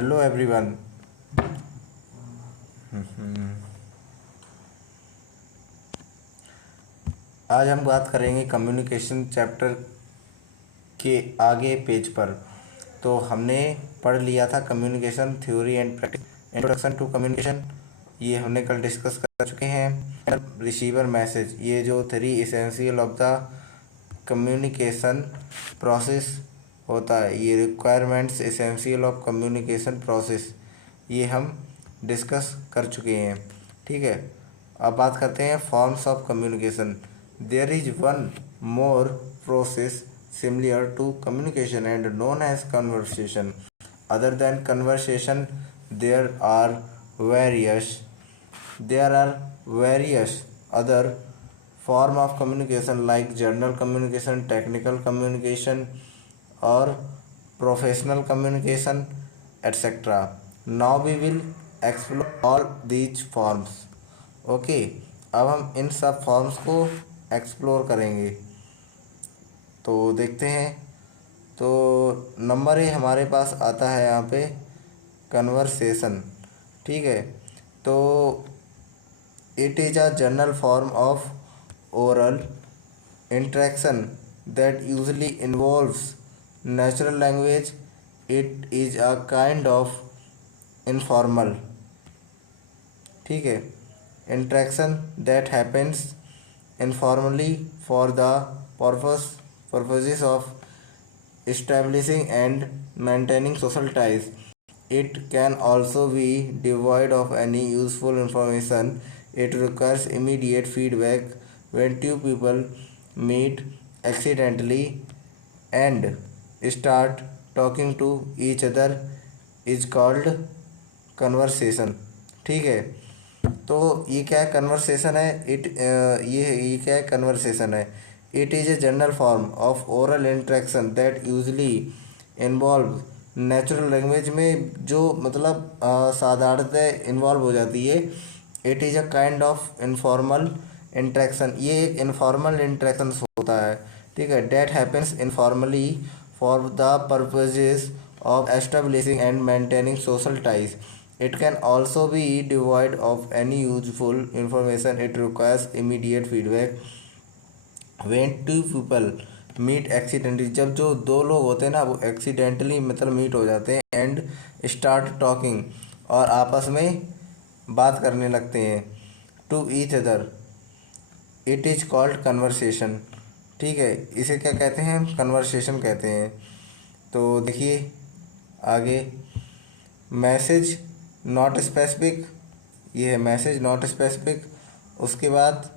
Hello everyone. आज हम बात करेंगे कम्युनिकेशन चैप्टर के आगे पेज पर। तो हमने पढ़ लिया था communication theory and practice, introduction to communication, ये हमने कल डिस्कस कर चुके हैं। रिसीवर मैसेज, ये जो 3 essential of the communication process होता है, ये requirements essential of communication process, ये हम डिस्कस कर चुके हैं। ठीक है, अब बात करते हैं forms of communication. There is one more process similar to communication and known as conversation. Other than conversation there are various other form of communication like journal communication, technical communication or professional communication, etc. Now we will explore all these forms. Okay, अब हम इन सब forms को explore करेंगे। तो देखते हैं। तो number A हमारे पास आता है यहाँ पे कन्वर्सेशन। ठीक है, तो it is a general form of oral interaction that usually involves natural language. It is a kind of informal, ठीक है, interaction that happens informally for the purposes of establishing and maintaining social ties. It can also be devoid of any useful information. It requires immediate feedback. When two people meet accidentally and start talking to each other is called conversation. ठीक है, तो ये क्या है, conversation है। ये क्या है, कन्वर्सेशन है। It is a general form of oral interaction that usually involve natural language में, जो मतलब साधारणतः इन्वॉल्व हो जाती है। It is a kind of informal interaction, ये एक इनफॉर्मल इंटरेक्शन होता है। ठीक है, that happens informally for the purposes of establishing and maintaining social ties. It can also be devoid of any useful information. It requires immediate feedback. When two people meet accidentally, जब जो दो लोग होते हैं ना, वो accidentally मतलब meet हो जाते हैं and start talking, और आपस में बात करने लगते हैं, to each other, it is called conversation. ठीक है, इसे क्या कहते हैं, conversation कहते हैं। तो देखिए आगे, मैसेज नॉट स्पेसिफिक, ये है मैसेज नॉट स्पेसिफिक। उसके बाद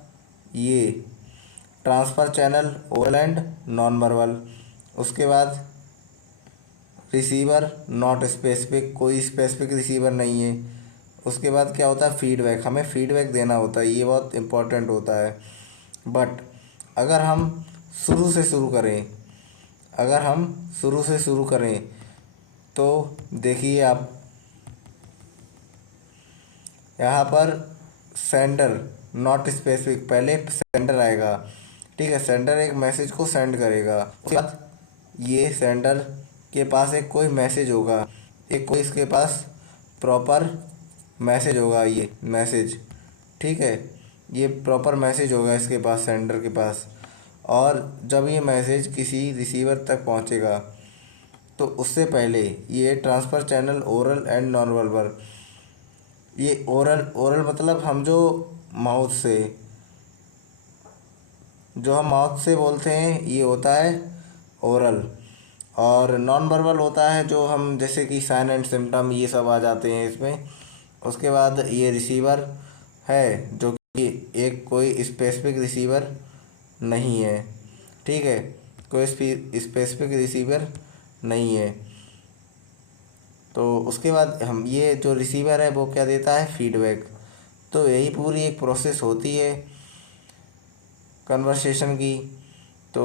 ये transfer channel oral and non verbal. उसके बाद रिसीवर नॉट स्पेसिफिक, कोई स्पेसिफिक रिसीवर नहीं है। उसके बाद क्या होता है, फीडबैक, हमें फीडबैक देना होता है, ये बहुत इम्पोर्टेंट होता है। बट अगर हम शुरू से शुरू करें तो देखिए आप यहाँ पर सेंडर नॉट स्पेसिफिक, पहले सेंडर आएगा। ठीक है, सेंडर एक मैसेज को सेंड करेगा, उसके बाद ये सेंडर के पास एक कोई मैसेज होगा, एक कोई इसके पास प्रॉपर मैसेज होगा, ये मैसेज। ठीक है, ये प्रॉपर मैसेज होगा इसके पास, सेंडर के पास। और जब ये मैसेज किसी रिसीवर तक पहुँचेगा तो उससे पहले ये transfer channel oral and non verbal, ये ओरल मतलब हम जो माउथ से बोलते हैं, ये होता है ओरल। और नॉन वर्बल होता है जो हम, जैसे कि साइन एंड सिम्टम, ये सब आ जाते हैं इसमें। उसके बाद ये रिसीवर है जो कि एक कोई स्पेसिफिक रिसीवर नहीं है। ठीक है, कोई स्पेसिफिक रिसीवर नहीं है। तो उसके बाद हम, ये जो रिसीवर है वो क्या देता है, फीडबैक। तो यही पूरी एक प्रोसेस होती है कन्वर्सेशन की। तो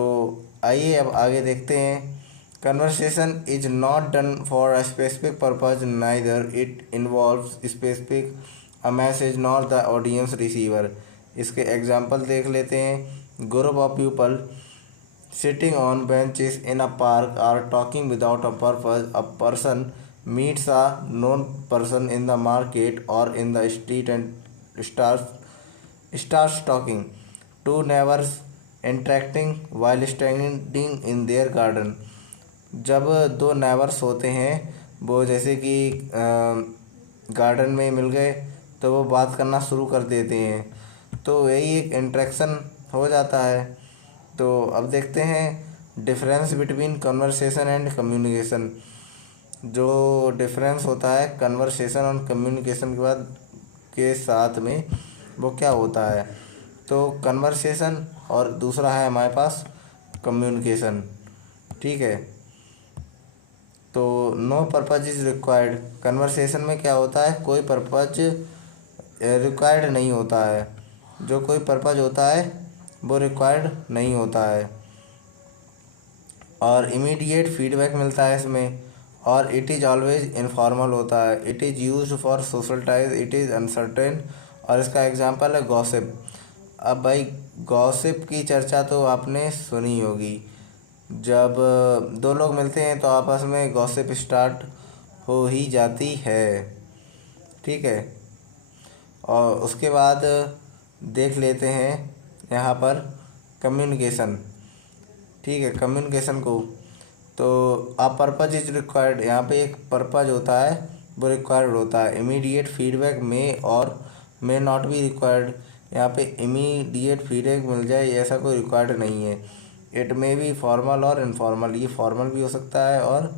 आइए अब आगे देखते हैं। Conversation is not done for a specific purpose, neither it involves specific a message nor the audience receiver. इसके एग्जांपल देख लेते हैं। Group of people sitting on benches in a park are talking without a purpose. A person meets a known person in the market or in the street and starts talking. Two neighbors interacting while standing in their garden. जब दो neighbours होते हैं वो जैसे कि garden में मिल गए तो वो बात करना शुरू कर देते हैं, तो यही एक इंटरेक्शन हो जाता है। तो अब देखते हैं difference between conversation and communication. जो डिफरेंस होता है कन्वर्सेशन और कम्युनिकेशन के बाद के साथ में वो क्या होता है। तो कन्वर्सेशन और दूसरा है हमारे पास कम्युनिकेशन। ठीक है, तो no purpose is required. Conversation में क्या होता है, कोई पर्पज रिक्वायर्ड नहीं होता है। जो कोई पर्पज होता है वो रिक्वायर्ड नहीं होता है और इमीडिएट फीडबैक मिलता है इसमें। और इट इज़ ऑलवेज इनफॉर्मल होता है। It is used for social ties, it is uncertain. और इसका एग्जांपल है गॉसिप। अब भाई गॉसिप की चर्चा तो आपने सुनी होगी। जब दो लोग मिलते हैं तो आपस में गॉसिप स्टार्ट हो ही जाती है। ठीक है, और उसके बाद देख लेते हैं यहाँ पर कम्युनिकेशन। ठीक है, कम्युनिकेशन को तो आ पर्पज इज रिक्वायर्ड, यहाँ पे एक पर्पज होता है वो रिक्वायर्ड होता है। इमीडिएट फीडबैक में और मे नॉट बी रिक्वायर्ड। यहाँ पे इमीडिएट फीडबैक मिल जाए ऐसा कोई रिक्वायर्ड नहीं है। इट मे बी फॉर्मल और इनफॉर्मल, ये फॉर्मल भी हो सकता है और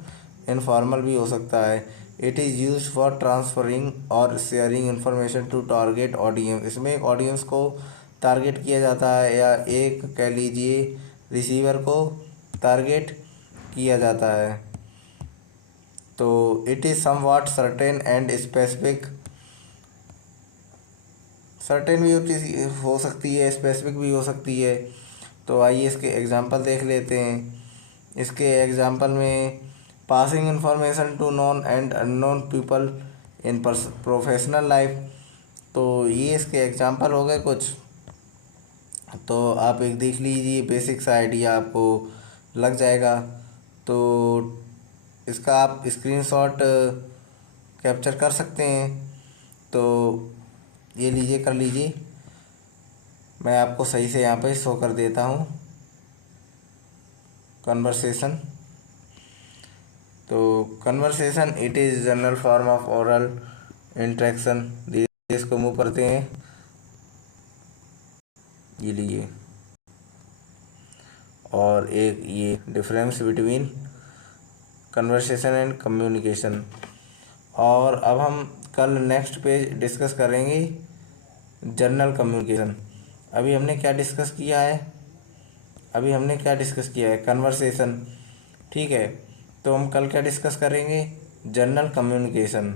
इनफॉर्मल भी हो सकता है। It is use for transferring और sharing information to target audience. इसमें एक ऑडियंस को टारगेट किया जाता है या एक कह लीजिए रिसीवर को टारगेट किया जाता है। तो it is somewhat certain and specific. Certain भी हो सकती है, स्पेसिफिक भी हो सकती है। तो आइए इसके एग्जांपल देख लेते हैं। इसके एग्जांपल में passing information to known and unknown people in professional life. तो ये इसके एग्जांपल हो गए कुछ। तो आप एक देख लीजिए, बेसिक सा आइडिया आपको लग जाएगा। तो इसका आप स्क्रीनशॉट कैप्चर कर सकते हैं। तो ये लीजिए, कर लीजिए। मैं आपको सही से यहाँ पे शो कर देता हूँ कन्वर्सेशन। तो conversation it is general form of oral interaction. इसको मूव करते हैं, ये लीजिए। और एक ये difference between conversation and communication. और अब हम कल नेक्स्ट पेज डिस्कस करेंगे जनरल कम्युनिकेशन। अभी हमने क्या डिस्कस किया है, कन्वर्सेशन। ठीक है, तो हम कल क्या डिस्कस करेंगे, जनरल कम्युनिकेशन।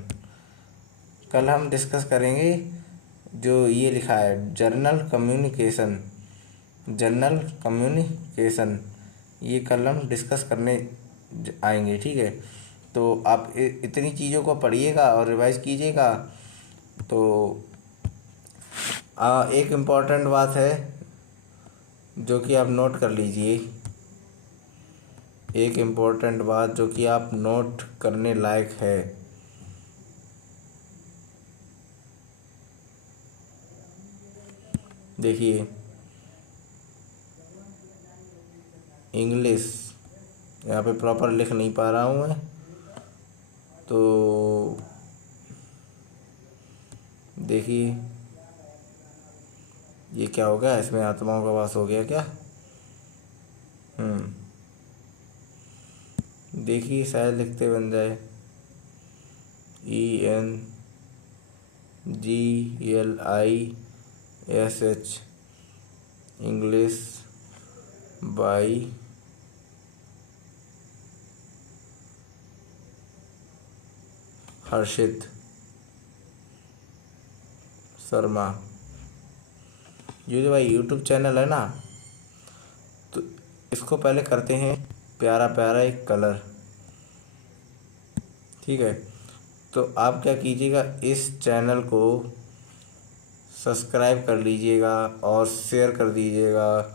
कल हम डिस्कस करेंगे जो ये लिखा है जनरल कम्युनिकेशन। ये कल हम डिस्कस करने आएंगे। ठीक है, तो आप इतनी चीज़ों को पढ़िएगा और रिवाइज कीजिएगा। तो एक इम्पॉर्टेंट बात है जो कि आप नोट कर लीजिए, एक इम्पोर्टेंट बात जो कि आप नोट करने लायक है। देखिए, इंग्लिश यहाँ पे प्रॉपर लिख नहीं पा रहा हूँ मैं, तो देखिए ये क्या हो गया, इसमें आत्माओं का वास हो गया क्या। देखिए शायद लिखते बन जाए ENGLISH इंग्लिश बाई हर्षित शर्मा। ये जो भाई यूट्यूब चैनल है ना, तो इसको पहले करते हैं प्यारा प्यारा एक कलर। ठीक है, तो आप क्या कीजिएगा, इस चैनल को सब्सक्राइब कर लीजिएगा और शेयर कर दीजिएगा